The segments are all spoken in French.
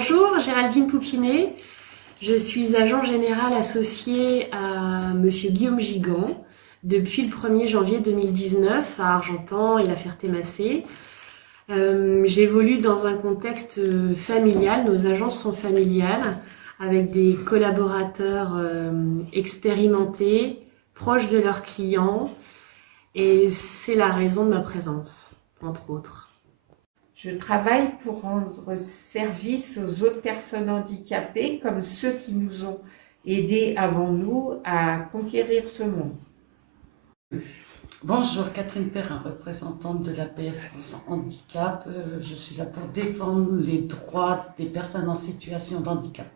Bonjour, Géraldine Poupinet. Je suis agent général associé à Monsieur Guillaume Gigant depuis le 1er janvier 2019 à Argentan et La Ferté-Macé. J'évolue dans un contexte familial, nos agences sont familiales, avec des collaborateurs expérimentés, proches de leurs clients, et c'est la raison de ma présence, entre autres. Je travaille pour rendre service aux autres personnes handicapées, comme ceux qui nous ont aidés avant nous à conquérir ce monde. Bonjour, Catherine Perrin, représentante de l'APF Handicap. Je suis là pour défendre les droits des personnes en situation de handicap.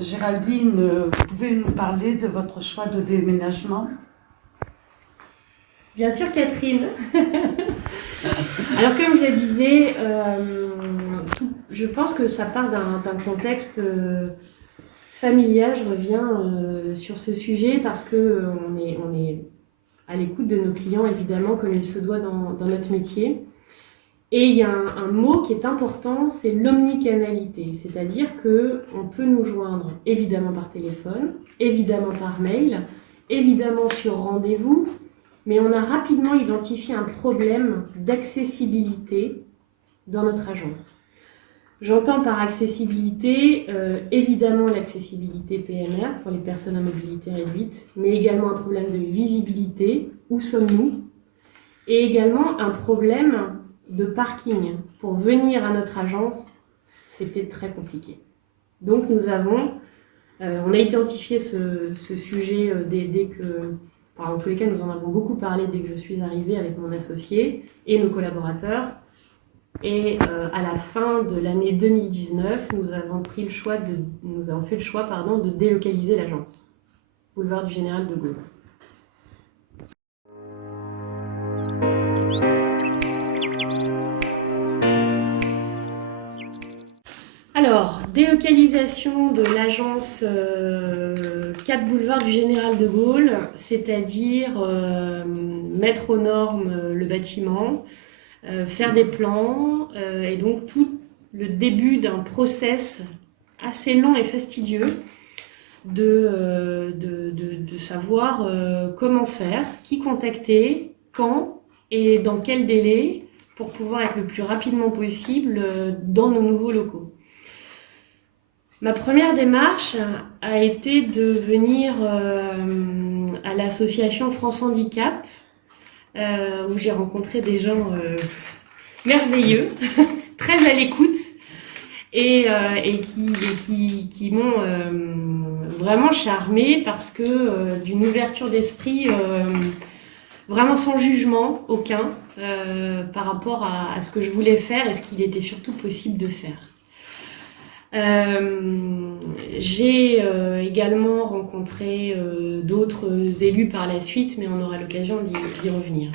Géraldine, vous pouvez nous parler de votre choix de déménagement? Bien sûr, Catherine. Alors, comme je le disais, je pense que ça part d'un contexte familial. Je reviens sur ce sujet parce qu'on est à l'écoute de nos clients, évidemment, comme il se doit dans notre métier. Et il y a un mot qui est important, c'est l'omnicanalité. C'est-à-dire qu'on peut nous joindre évidemment par téléphone, évidemment par mail, évidemment sur rendez-vous, mais on a rapidement identifié un problème d'accessibilité dans notre agence. J'entends par accessibilité évidemment l'accessibilité PMR pour les personnes à mobilité réduite, mais également un problème de visibilité, où sommes-nous, et également un problème de parking. Pour venir à notre agence, c'était très compliqué. Donc on a identifié ce sujet dès que, en tous les cas, nous en avons beaucoup parlé dès que je suis arrivée avec mon associé et nos collaborateurs. Et à la fin de l'année 2019, nous avons fait le choix de délocaliser l'agence, boulevard du Général de Gaulle. Alors, délocalisation de l'agence 4 boulevard du Général de Gaulle, c'est-à-dire mettre aux normes le bâtiment, faire des plans, et donc tout le début d'un process assez long et fastidieux de savoir comment faire, qui contacter, quand et dans quel délai pour pouvoir être le plus rapidement possible dans nos nouveaux locaux. Ma première démarche a été de venir à l'association France Handicap, où j'ai rencontré des gens merveilleux, très à l'écoute, et qui m'ont vraiment charmée parce que d'une ouverture d'esprit vraiment sans jugement aucun par rapport à ce que je voulais faire et ce qu'il était surtout possible de faire. J'ai également rencontré d'autres élus par la suite, mais on aura l'occasion d'y revenir.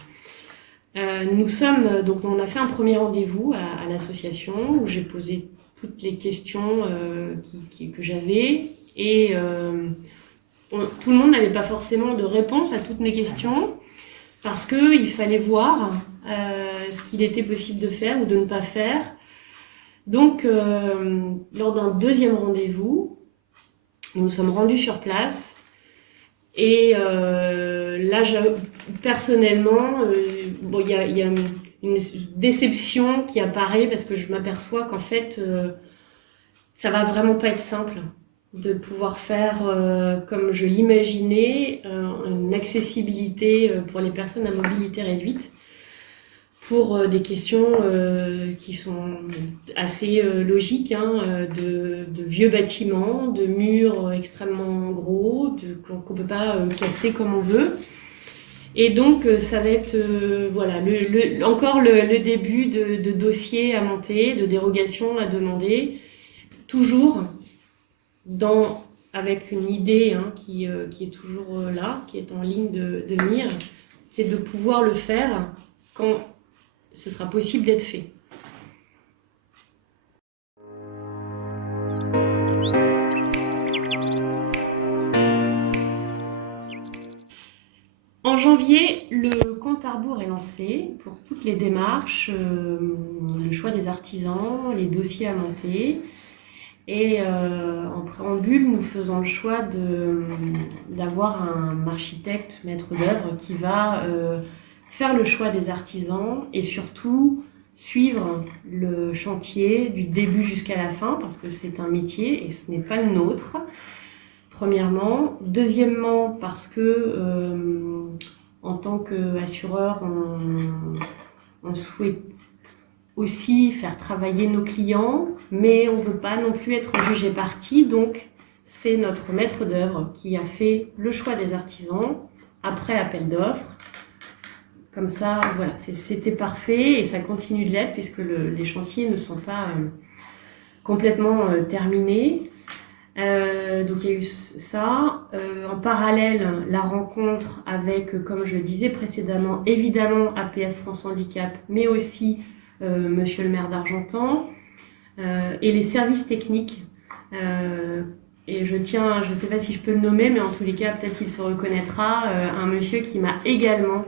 On a fait un premier rendez-vous à l'association où j'ai posé toutes les questions que j'avais et tout le monde n'avait pas forcément de réponse à toutes mes questions parce qu'il fallait voir ce qu'il était possible de faire ou de ne pas faire. Donc, lors d'un deuxième rendez-vous, nous nous sommes rendus sur place et là, personnellement, il y a une déception qui apparaît parce que je m'aperçois qu'en fait, ça va vraiment pas être simple de pouvoir faire comme je l'imaginais, une accessibilité pour les personnes à mobilité réduite. Pour des questions qui sont assez logiques, de vieux bâtiments, de murs extrêmement gros, qu'on ne peut pas casser comme on veut. Et donc, ça va être encore le début de dossiers à monter, de dérogations à demander, toujours avec une idée qui est toujours là, qui est en ligne de mire, c'est de pouvoir le faire quand ce sera possible d'être fait. En janvier, le à rebours est lancé pour toutes les démarches, le choix des artisans, les dossiers à monter. Et en préambule, nous faisons le choix d'avoir un architecte maître d'œuvre qui va faire le choix des artisans et surtout suivre le chantier du début jusqu'à la fin, parce que c'est un métier et ce n'est pas le nôtre, premièrement. Deuxièmement, parce que en tant qu'assureur, on souhaite aussi faire travailler nos clients, mais on ne veut pas non plus être jugé parti, donc c'est notre maître d'œuvre qui a fait le choix des artisans après appel d'offres. Comme ça, voilà, c'était parfait et ça continue de l'être puisque les chantiers ne sont pas complètement terminés. Donc il y a eu ça. En parallèle, la rencontre avec, comme je le disais précédemment, évidemment APF France Handicap, mais aussi Monsieur le maire d'Argentan et les services techniques. Et je tiens, je ne sais pas si je peux le nommer, mais en tous les cas, peut-être qu'il se reconnaîtra, un monsieur qui m'a également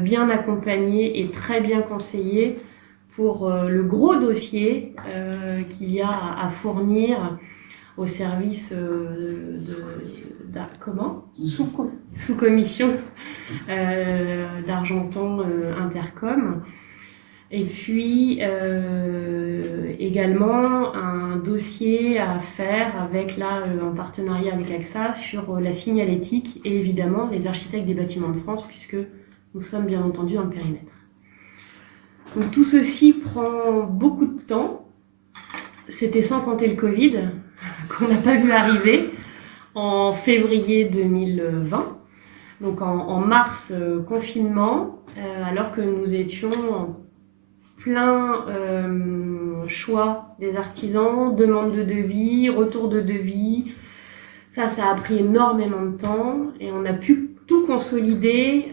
bien accompagné et très bien conseillé pour le gros dossier qu'il y a à fournir au service sous commission d'Argentan Intercom. Et puis également un dossier à faire avec en partenariat avec AXA sur la signalétique et évidemment les architectes des bâtiments de France puisque nous sommes bien entendu dans le périmètre. Donc tout ceci prend beaucoup de temps. C'était sans compter le Covid qu'on n'a pas vu arriver en février 2020. Donc en mars, confinement, alors que nous étions en plein choix des artisans, demande de devis, retour de devis. Ça a pris énormément de temps et on a pu tout consolider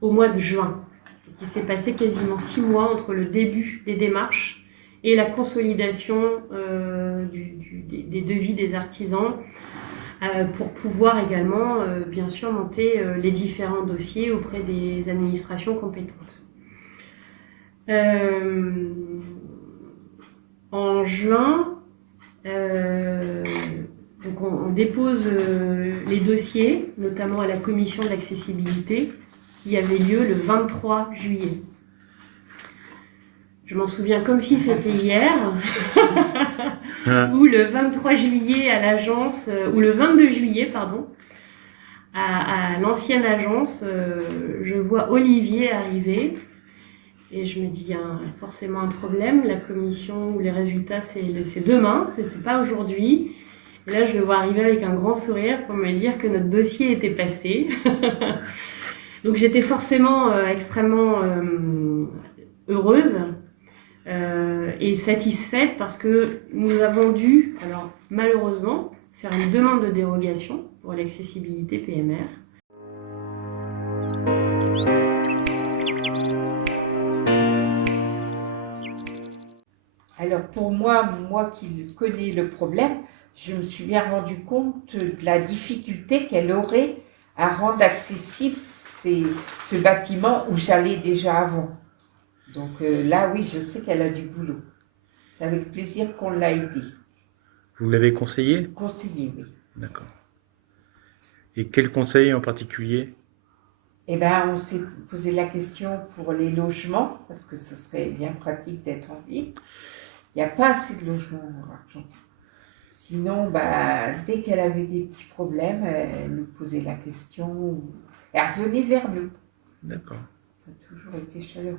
au mois de juin. Il s'est passé quasiment 6 mois entre le début des démarches et la consolidation des devis des artisans pour pouvoir également, bien sûr, monter les différents dossiers auprès des administrations compétentes. En juin, donc on dépose les dossiers, notamment à la commission de l'accessibilité, qui avait lieu le 23 juillet. Je m'en souviens comme si c'était hier, ou le 23 juillet à l'agence, ou le 22 juillet, pardon, à l'ancienne agence, je vois Olivier arriver. Et je me dis, il y a forcément un problème, la commission ou les résultats, c'est demain, c'était pas aujourd'hui. Et là, je le vois arriver avec un grand sourire pour me dire que notre dossier était passé. Donc j'étais forcément extrêmement heureuse et satisfaite parce que nous avons dû, alors malheureusement, faire une demande de dérogation pour l'accessibilité PMR. Alors pour moi qui connais le problème, je me suis bien rendu compte de la difficulté qu'elle aurait à rendre accessible ce bâtiment où j'allais déjà avant. Donc là, oui, je sais qu'elle a du boulot. C'est avec plaisir qu'on l'a aidée. Vous l'avez conseillé? Conseillée, oui. D'accord. Et quel conseil en particulier? Eh bien, on s'est posé la question pour les logements, parce que ce serait bien pratique d'être en ville. Il n'y a pas assez de logements en Argentin. Sinon, dès qu'elle avait des petits problèmes, elle nous posait la question. Elle revenait vers nous. D'accord. Ça a toujours été chaleureux.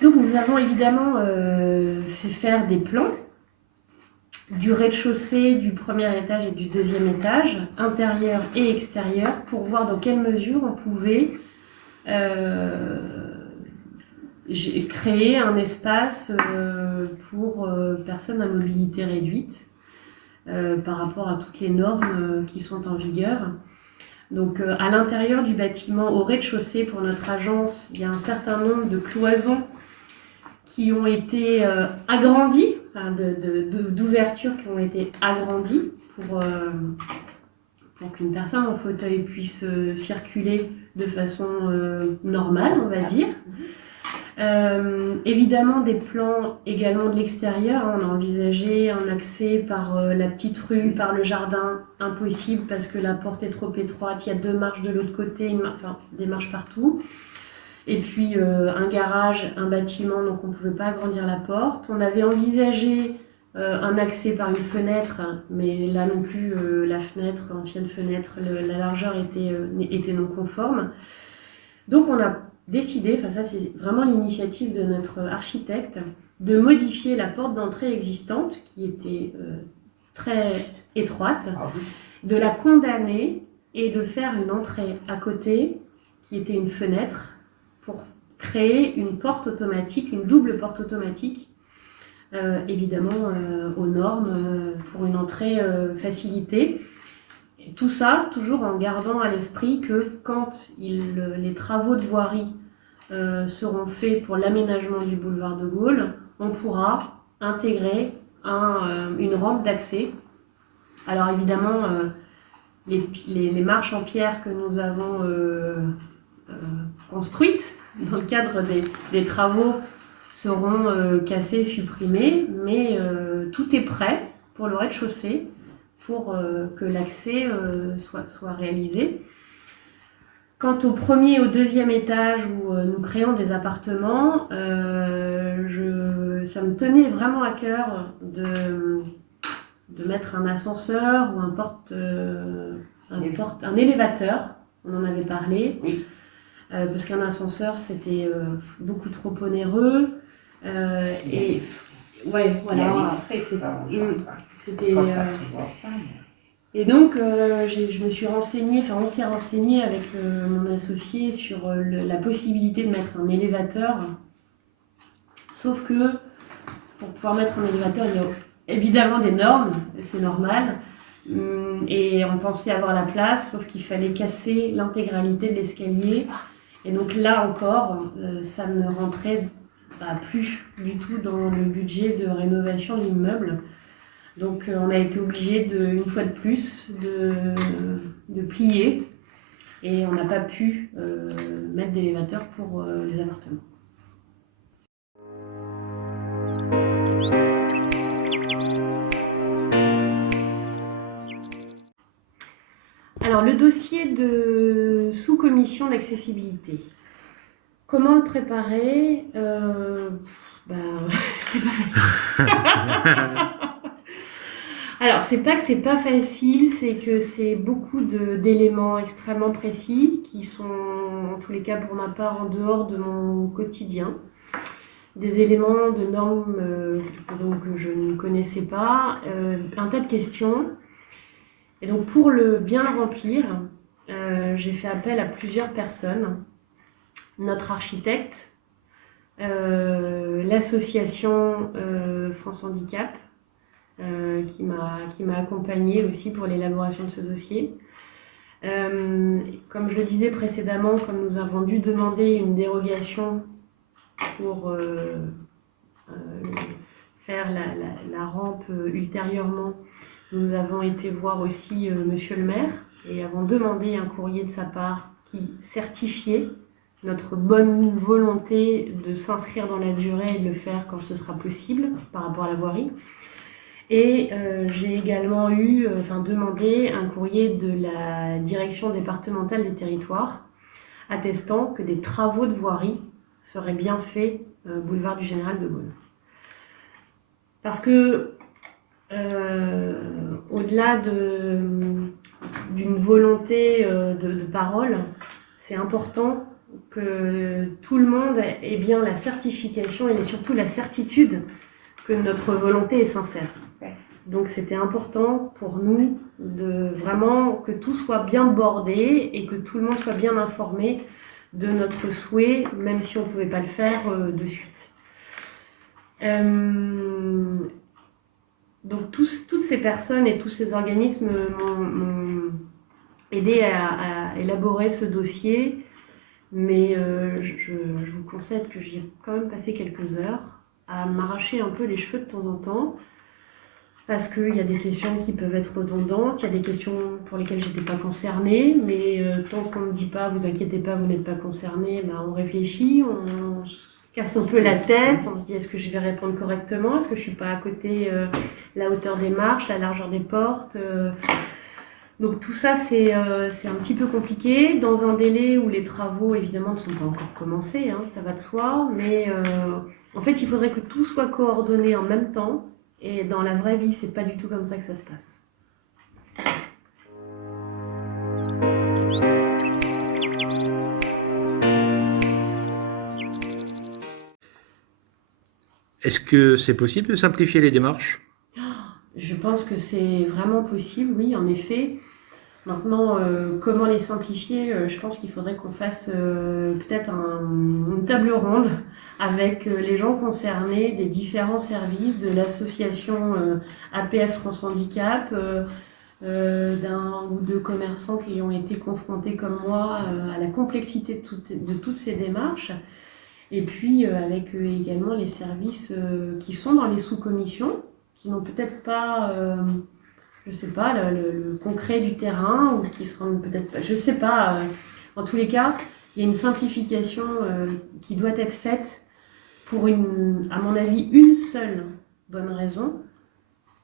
Donc nous avons évidemment fait faire des plans du rez-de-chaussée, du premier étage et du deuxième étage, intérieur et extérieur, pour voir dans quelle mesure on pouvait créer un espace pour personnes à mobilité réduite par rapport à toutes les normes qui sont en vigueur. Donc à l'intérieur du bâtiment, au rez-de-chaussée, pour notre agence, il y a un certain nombre de cloisons qui ont été agrandies enfin, d'ouvertures qui ont été agrandies pour qu'une personne en fauteuil puisse circuler de façon normale, on va dire. Évidemment, des plans également de l'extérieur. On a envisagé un accès par la petite rue, par le jardin, impossible parce que la porte est trop étroite. Il y a 2 marches de l'autre côté, enfin des marches partout. Et puis un garage, un bâtiment, donc on ne pouvait pas agrandir la porte. On avait envisagé un accès par une fenêtre, mais là non plus, la fenêtre, l'ancienne fenêtre, la largeur était non conforme. Donc on a décidé, enfin ça c'est vraiment l'initiative de notre architecte, de modifier la porte d'entrée existante, qui était très étroite, de la condamner et de faire une entrée à côté, qui était une fenêtre, pour créer une porte automatique, une double porte automatique, évidemment aux normes, pour une entrée facilitée. Et tout ça, toujours en gardant à l'esprit que quand les travaux de voirie seront faits pour l'aménagement du boulevard de Gaulle, on pourra intégrer une rampe d'accès. Alors évidemment, les marches en pierre que nous avons construites dans le cadre des travaux seront cassées, supprimées, mais tout est prêt pour le rez-de-chaussée pour que l'accès soit réalisé. Quant au premier et au deuxième étage où nous créons des appartements, ça me tenait vraiment à cœur de mettre un ascenseur ou un élévateur. On en avait parlé. Oui. Parce qu'un ascenseur, c'était beaucoup trop onéreux. Et ouais, voilà. Il y a des frais que ça engendre. C'était. Quand ça prévoit pas, Et donc, je me suis renseignée, enfin, on s'est renseigné avec mon associé sur la possibilité de mettre un élévateur. Sauf que pour pouvoir mettre un élévateur, il y a évidemment des normes, c'est normal. Et on pensait avoir la place, sauf qu'il fallait casser l'intégralité de l'escalier. Et donc là encore, ça ne rentrait plus du tout dans le budget de rénovation de l'immeuble. Donc on a été obligé une fois de plus de plier et on n'a pas pu mettre d'élévateur pour les appartements. Alors le dossier de sous-commission d'accessibilité, comment le préparer? C'est pas facile. Alors, c'est pas que c'est pas facile, c'est que c'est beaucoup d'éléments extrêmement précis qui sont, en tous les cas pour ma part, en dehors de mon quotidien. Des éléments de normes que je ne connaissais pas, un tas de questions. Et donc, pour bien le remplir, j'ai fait appel à plusieurs personnes. Notre architecte, l'association France Handicap, qui m'a accompagnée aussi pour l'élaboration de ce dossier. Comme je le disais précédemment, comme nous avons dû demander une dérogation pour faire la rampe ultérieurement, nous avons été voir aussi Monsieur le maire et avons demandé un courrier de sa part qui certifiait notre bonne volonté de s'inscrire dans la durée et de le faire quand ce sera possible par rapport à la voirie. Et j'ai également demandé un courrier de la direction départementale des territoires attestant que des travaux de voirie seraient bien faits boulevard du Général de Gaulle. Parce que au-delà d'une volonté de parole, c'est important que tout le monde ait bien la certification et surtout la certitude que notre volonté est sincère. Donc c'était important pour nous de vraiment que tout soit bien bordé et que tout le monde soit bien informé de notre souhait, même si on ne pouvait pas le faire de suite. Donc toutes ces personnes et tous ces organismes m'ont aidé à élaborer ce dossier, mais je vous concède que j'y ai quand même passé quelques heures. à m'arracher un peu les cheveux de temps en temps, parce qu'il y a des questions qui peuvent être redondantes, il y a des questions pour lesquelles je n'étais pas concernée, mais tant qu'on ne me dit pas, vous inquiétez pas, vous n'êtes pas concerné, ben, on réfléchit, on se casse un peu la tête, on se dit est-ce que je vais répondre correctement, est-ce que je ne suis pas à côté la hauteur des marches, la largeur des portes. Donc tout ça, c'est un petit peu compliqué, dans un délai où les travaux, évidemment, ne sont pas encore commencés, hein, ça va de soi, mais en fait, il faudrait que tout soit coordonné en même temps, et dans la vraie vie, c'est pas du tout comme ça que ça se passe. Est-ce que c'est possible de simplifier les démarches? Je pense que c'est vraiment possible, oui, en effet. Maintenant, comment les simplifier? Je pense qu'il faudrait qu'on fasse peut-être une table ronde avec les gens concernés des différents services de l'association APF France Handicap, d'un ou deux commerçants qui ont été confrontés comme moi à la complexité de toutes ces démarches. Et puis avec également les services qui sont dans les sous-commissions, qui n'ont peut-être pas je sais pas, le concret du terrain, ou qui se rendent peut-être pas, je sais pas. En tous les cas, il y a une simplification qui doit être faite pour à mon avis, une seule bonne raison,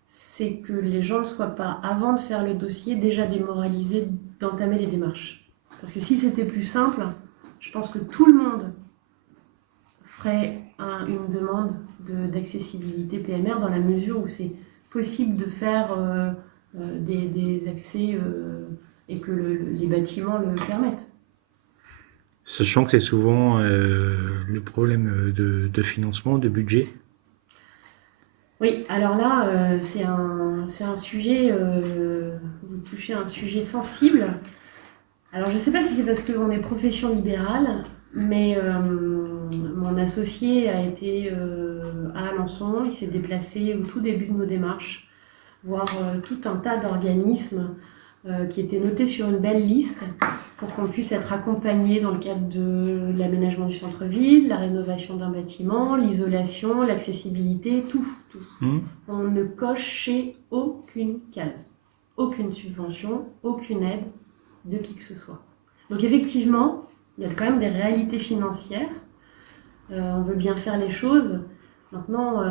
c'est que les gens ne soient pas, avant de faire le dossier, déjà démoralisés d'entamer les démarches. Parce que si c'était plus simple, je pense que tout le monde ferait une demande d'accessibilité PMR dans la mesure où c'est possible de faire des accès et que les bâtiments le permettent. Sachant que c'est souvent le problème de financement, de budget. Oui, alors là, c'est un sujet, vous touchez à un sujet sensible. Alors je ne sais pas si c'est parce qu'on est profession libérale, mais mon associé a été à Alençon, il s'est déplacé au tout début de nos démarches, voir tout un tas d'organismes qui étaient notés sur une belle liste pour qu'on puisse être accompagné dans le cadre de l'aménagement du centre-ville, la rénovation d'un bâtiment, l'isolation, l'accessibilité, tout. On ne cochait aucune case, aucune subvention, aucune aide de qui que ce soit. Donc effectivement, il y a quand même des réalités financières. On veut bien faire les choses. Maintenant,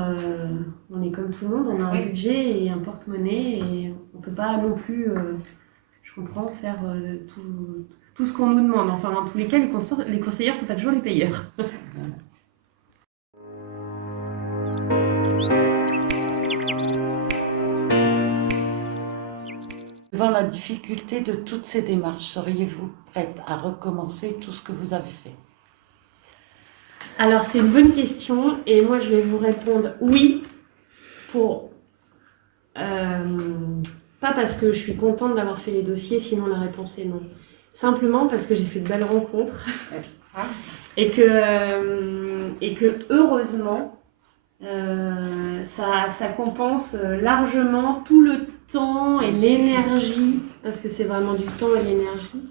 on est comme tout le monde, on a un budget et un porte-monnaie et on ne peut pas non plus, je comprends, faire tout ce qu'on nous demande. Enfin, en tous les cas, les conseillers ne sont pas toujours les payeurs. Devant la difficulté de toutes ces démarches, seriez-vous prête à recommencer tout ce que vous avez fait? Alors, c'est une bonne question et moi, je vais vous répondre oui, pas parce que je suis contente d'avoir fait les dossiers, sinon la réponse est non. Simplement parce que j'ai fait de belles rencontres et que heureusement, ça compense largement tout le temps et l'énergie, parce que c'est vraiment du temps et l'énergie,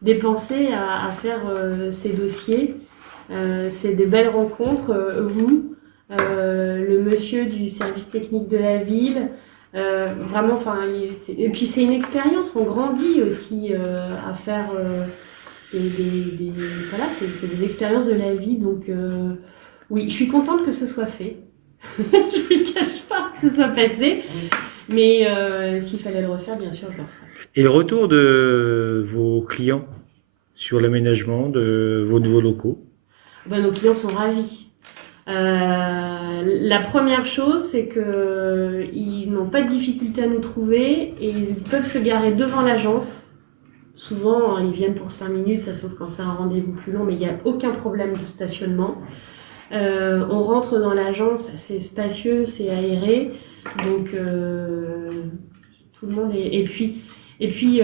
dépensée à faire ces dossiers. C'est des belles rencontres, vous, le monsieur du service technique de la ville, vraiment, enfin, et puis c'est une expérience, on grandit aussi à faire voilà, c'est des expériences de la vie, donc oui, je suis contente que ce soit fait. Je ne me cache pas que ce soit passé, mais s'il fallait le refaire, bien sûr, je le referais. Et le retour de vos clients sur l'aménagement de vos nouveaux locaux? Ben, nos clients sont ravis. La première chose, c'est qu'ils n'ont pas de difficulté à nous trouver et ils peuvent se garer devant l'agence. Souvent, ils viennent pour 5 minutes, sauf quand c'est un rendez-vous plus long, mais il n'y a aucun problème de stationnement. On rentre dans l'agence, c'est spacieux, c'est aéré, donc tout le monde est... Et puis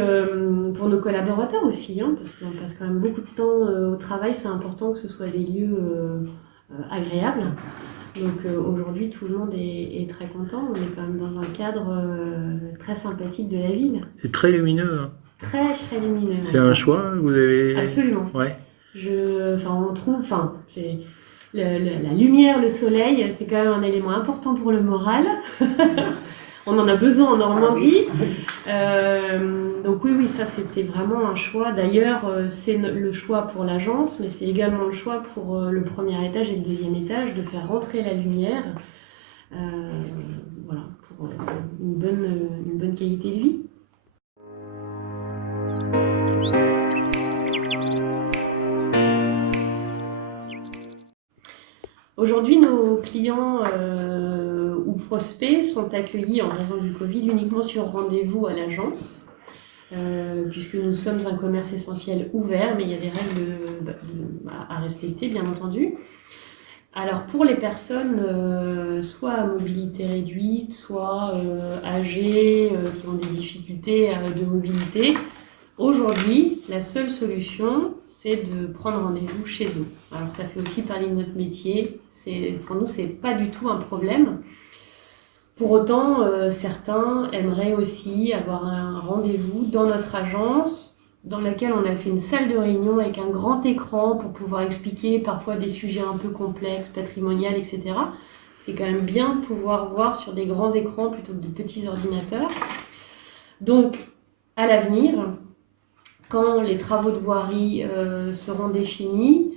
pour nos collaborateurs aussi, hein, parce qu'on passe quand même beaucoup de temps au travail, c'est important que ce soit des lieux agréables. Donc aujourd'hui, tout le monde est très content. On est quand même dans un cadre très sympathique de la ville. C'est très lumineux. Hein. Très, très lumineux. C'est un choix que vous avez... Absolument. Ouais. On trouve... la lumière, le soleil, c'est quand même un élément important pour le moral. On en a besoin en Normandie. Donc oui, ça c'était vraiment un choix. D'ailleurs, c'est le choix pour l'agence, mais c'est également le choix pour le premier étage et le deuxième étage de faire rentrer la lumière. Voilà, pour une bonne qualité de vie. Aujourd'hui, nos clients ou prospects sont accueillis en raison du Covid uniquement sur rendez-vous à l'agence, puisque nous sommes un commerce essentiel ouvert, mais il y a des règles à respecter, bien entendu. Alors pour les personnes soit à mobilité réduite, soit âgées, qui ont des difficultés de mobilité, aujourd'hui, la seule solution, c'est de prendre rendez-vous chez eux. Alors ça fait aussi partie de notre métier. Pour nous, c'est pas du tout un problème. Pour autant, certains aimeraient aussi avoir un rendez-vous dans notre agence, dans laquelle on a fait une salle de réunion avec un grand écran pour pouvoir expliquer parfois des sujets un peu complexes, patrimoniaux, etc. C'est quand même bien de pouvoir voir sur des grands écrans plutôt que de petits ordinateurs. Donc, à l'avenir, quand les travaux de voirie seront définis,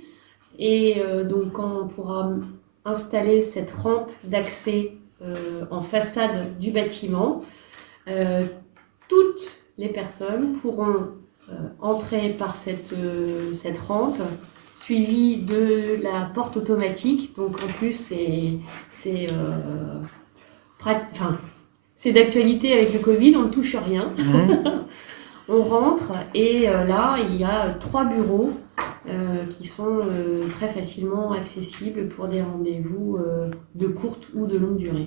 et donc quand on pourra installer cette rampe d'accès en façade du bâtiment, toutes les personnes pourront entrer par cette rampe, suivie de la porte automatique. Donc en plus c'est d'actualité avec le Covid, on ne touche rien. On rentre et là, il y a 3 bureaux qui sont très facilement accessibles pour des rendez-vous de courte ou de longue durée.